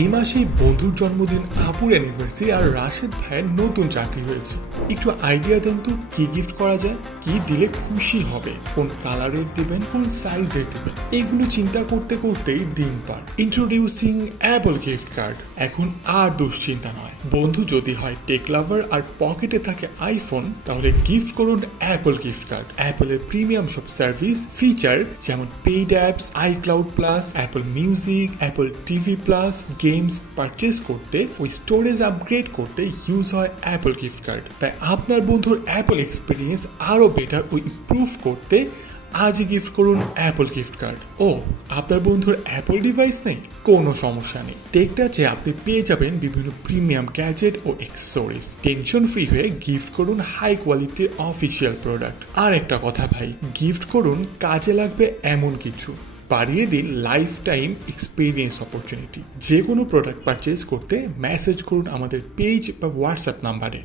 এই মাসেই বন্ধুর জন্মদিন, আপুর অ্যানিভার্সারি আর রাশেদ ভাইয়ের নতুন চাকরি হয়েছে। একটু আইডিয়া দেন তো কি গিফট করা যায়, কি দিলে খুশি হবে, কোন কালারের দিবেন, কোন সাইজের দিবেন, এগুলো চিন্তা করতে করতেই দিন পার। Introducing Apple gift card. এখন আর দুশ্চিন্তা নয়। বন্ধু যদি হয় টেক লাভার আর পকেটে থাকে আইফোন, তাহলে গিফট করুন অ্যাপল গিফট কার্ড। অ্যাপলের প্রিমিয়াম সব সার্ভিস ফিচার যেমন paid apps, iCloud plus, Apple music, Apple TV plus, games purchase করতে ওই স্টোরেজ আপগ্রেড করতে ইউজ হয় অ্যাপল গিফট কার্ড। তাই আপনার বন্ধুর অ্যাপল এক্সপিরিয়েন্স আরও বেটার ও ইমপ্রুভ করতে আজই গিফট করুন অ্যাপল গিফট কার্ড। ও আপনার বন্ধুর অ্যাপল ডিভাইস নেই, কোনো সমস্যা নেই। টেকটাচে আপনি পেয়ে যাবেন বিভিন্ন প্রিমিয়াম গ্যাজেট ও অ্যাক্সেসরিজ। টেনশন ফ্রি হয়ে গিফট করুন হাই কোয়ালিটির অফিসিয়াল প্রোডাক্ট। আর একটা কথা ভাই, গিফট করুন কাজে লাগবে এমন কিছু। বাড়িয়ে দিন লাইফ টাইম এক্সপিরিয়েন্স অপরচুনিটি। যে কোনো প্রোডাক্ট পারচেজ করতে মেসেজ করুন আমাদের পেজ বা হোয়াটসঅ্যাপ নাম্বারে।